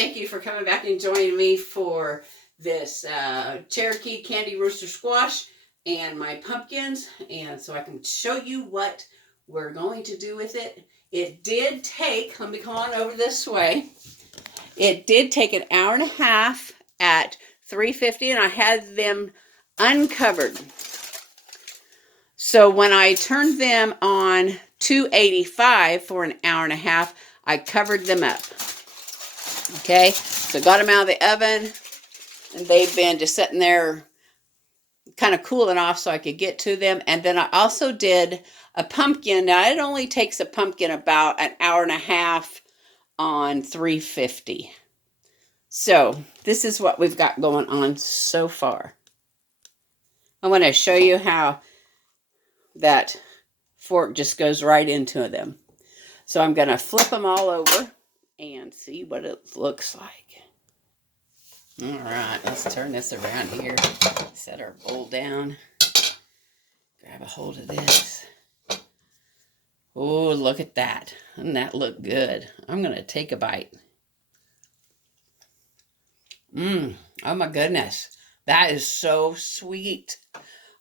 thank you for coming back and joining me for this Cherokee candy rooster squash and my pumpkins, and so I can show you what we're going to do with it. It did take, let me come on over this way, it did take an hour and a half at 350, and I had them uncovered. So when I turned them on 285 for an hour and a half, I covered them up. Okay, so got them out of the oven, and they've been just sitting there kind of cooling off so I could get to them. And then I also did a pumpkin. Now, it only takes a pumpkin about an hour and a half on 350. So this is what we've got going on so far. I want to show you how that fork just goes right into them. So I'm going to flip them all over and see what it looks like. All right, let's turn this around here. Set our bowl down. Grab a hold of this. Oh, look at that. Doesn't that look good? I'm going to take a bite. Oh my goodness. That is so sweet.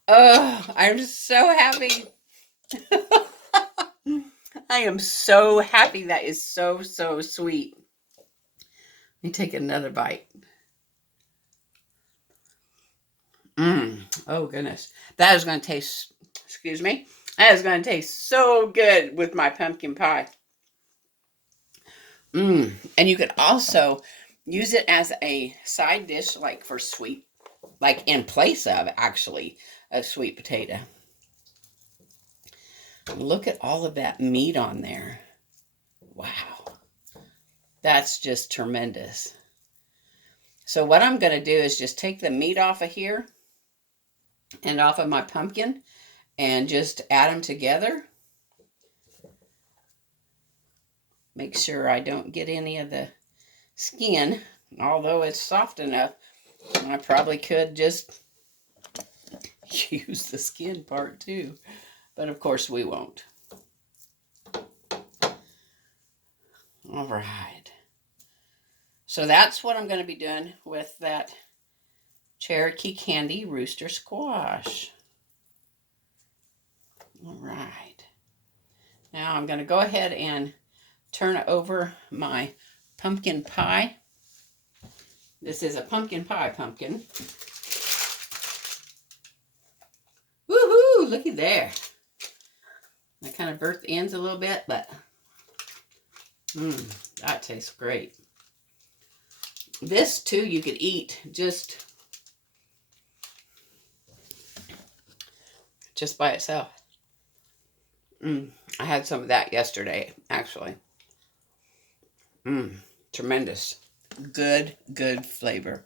Oh, I'm so happy. I am so happy. That is so sweet. Let me take another bite. Oh goodness. That is going to taste, excuse me, that is going to taste so good with my pumpkin pie. And you could also use it as a side dish, like for sweet, like in place of actually a sweet potato. Look at all of that meat on there. Wow. That's just tremendous. So what I'm going to do is just take the meat off of here and off of my pumpkin and just add them together. Make sure I don't get any of the skin, although it's soft enough. I probably could just use the skin part too, but of course we won't. All right. So that's what I'm going to be doing with that Cherokee candy rooster squash. All right. Now I'm going to go ahead and turn over my pumpkin pie. This is a pumpkin pie pumpkin. Woohoo! Looky there. I kind of burnt the ends a little bit, but that tastes great. This too you could eat just by itself. I had some of that yesterday, actually. Tremendous. Good flavor.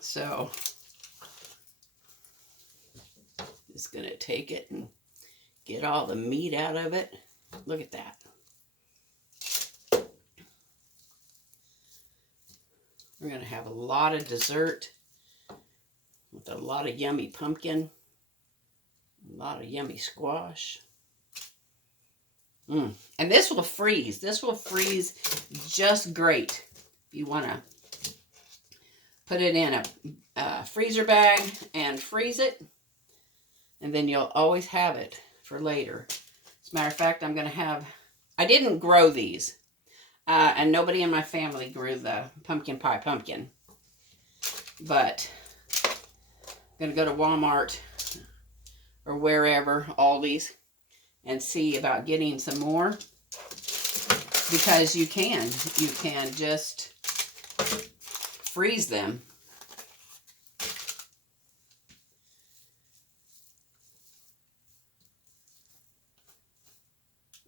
So, just going to take it and get all the meat out of it. Look at that. We're going to have a lot of dessert with a lot of yummy pumpkin, a lot of yummy squash. And this will freeze. This will freeze just great. If you want to put it in a freezer bag and freeze it, and then you'll always have it for later. As a matter of fact, I didn't grow these, and nobody in my family grew the pumpkin pie pumpkin. But I'm going to go to Walmart or wherever, Aldi's, and see about getting some more, because you can just freeze them.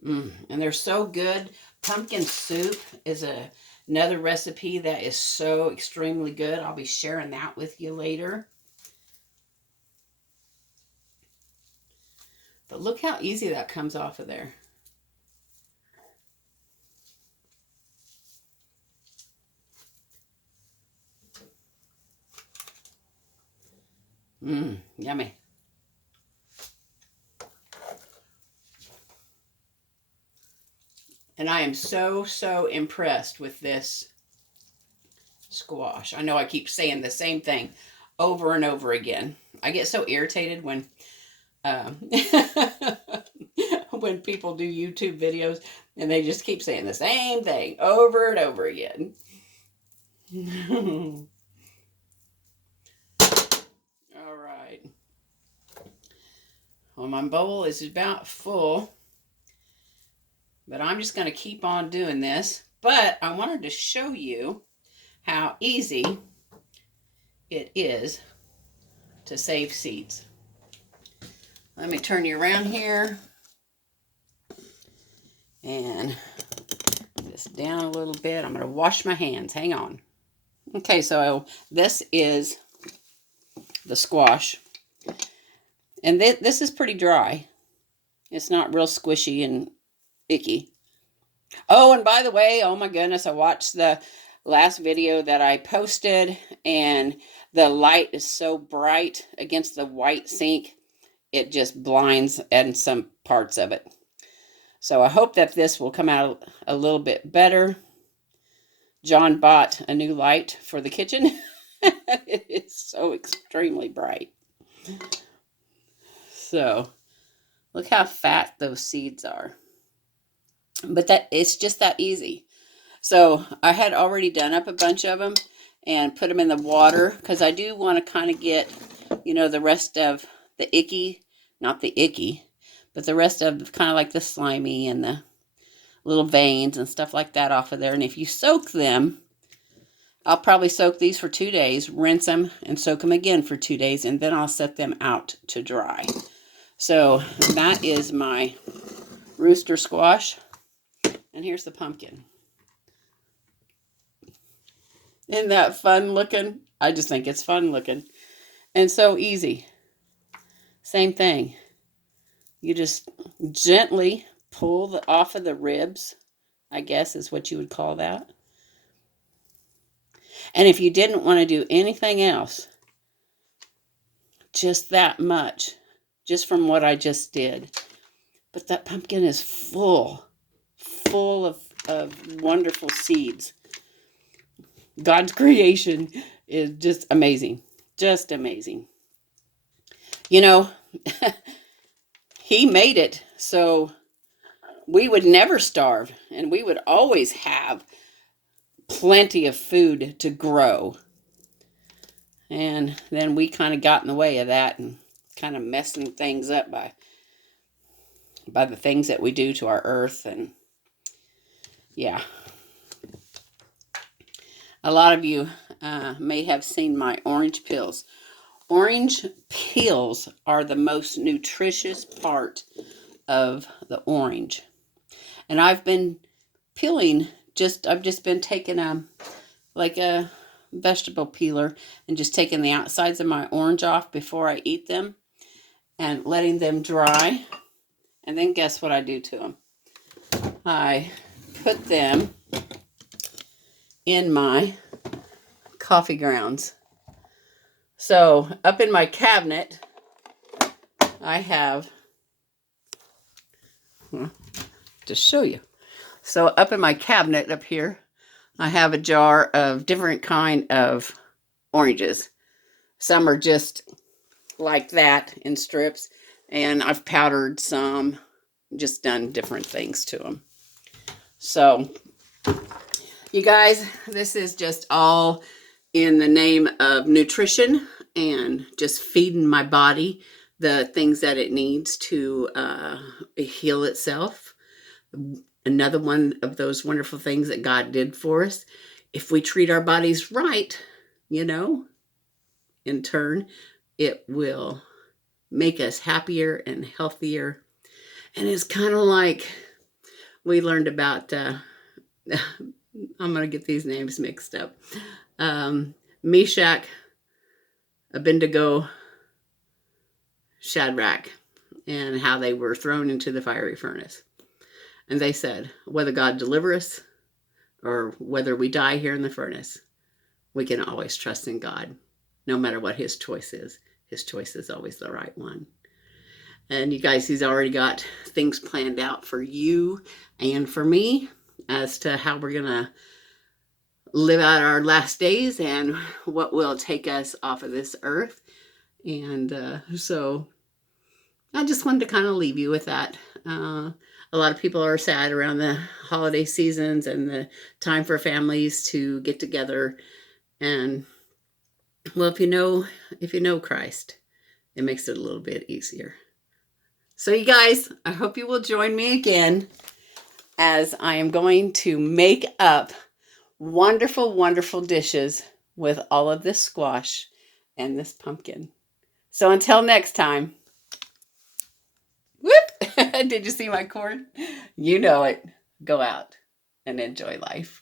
And they're so good. Pumpkin soup is another recipe that is so extremely good. I'll be sharing that with you later. But look how easy that comes off of there. Yummy. And I am so impressed with this squash. I know I keep saying the same thing over and over again. I get so irritated when when people do YouTube videos and they just keep saying the same thing over and over again. All right. Well, my bowl is about full, but I'm just going to keep on doing this. But I wanted to show you how easy it is to save seeds. Let me turn you around here and this down a little bit. I'm going to wash my hands. Hang on. Okay, so this is the squash. And this is pretty dry. It's not real squishy and icky. Oh, and by the way, oh my goodness, I watched the last video that I posted, and the light is so bright against the white sink, it just blinds in some parts of it. So I hope that this will come out a little bit better. John bought a new light for the kitchen. It is so extremely bright. So look how fat those seeds are. But it's just that easy. So I had already done up a bunch of them and put them in the water because I do want to kind of get, the rest of the not the icky, but the rest of kind of like the slimy and the little veins and stuff like that off of there. And if you soak them, I'll probably soak these for 2 days, rinse them, and soak them again for 2 days, and then I'll set them out to dry. So that is my rooster squash. And here's the pumpkin. Isn't that fun looking? I just think it's fun looking. And so easy. Same thing. You just gently pull off of the ribs, I guess is what you would call that. And if you didn't want to do anything else, just that much, just from what I just did. But that pumpkin is full of wonderful seeds. God's creation is just amazing. Just amazing. He made it so we would never starve, and we would always have plenty of food to grow. And then we kind of got in the way of that and kind of messing things up by the things that we do to our earth. And yeah. A lot of you may have seen my orange peels. Orange peels are the most nutritious part of the orange. And I've been peeling, I've just been taking a vegetable peeler and just taking the outsides of my orange off before I eat them and letting them dry. And then guess what I do to them? I put them in my coffee grounds. So up in my cabinet, I have, to show you. So up in my cabinet up here, I have a jar of different kind of oranges. Some are just like that in strips, and I've powdered some, just done different things to them. So you guys, this is just all in the name of nutrition and just feeding my body the things that it needs to heal itself. Another one of those wonderful things that God did for us. If we treat our bodies right, in turn, it will make us happier and healthier. And it's kind of like we learned about, I'm going to get these names mixed up. Meshach, Abednego, Shadrach, and how they were thrown into the fiery furnace. And they said, whether God deliver us or whether we die here in the furnace, we can always trust in God. No matter what his choice is always the right one. And you guys, he's already got things planned out for you and for me as to how we're going to live out our last days and what will take us off of this earth. And so I just wanted to kind of leave you with that. A lot of people are sad around the holiday seasons and the time for families to get together. And well, if you know Christ, it makes it a little bit easier. So you guys, I hope you will join me again as I am going to make up wonderful, wonderful dishes with all of this squash and this pumpkin. So until next time. Whoop! Did you see my cord? You know it. Go out and enjoy life.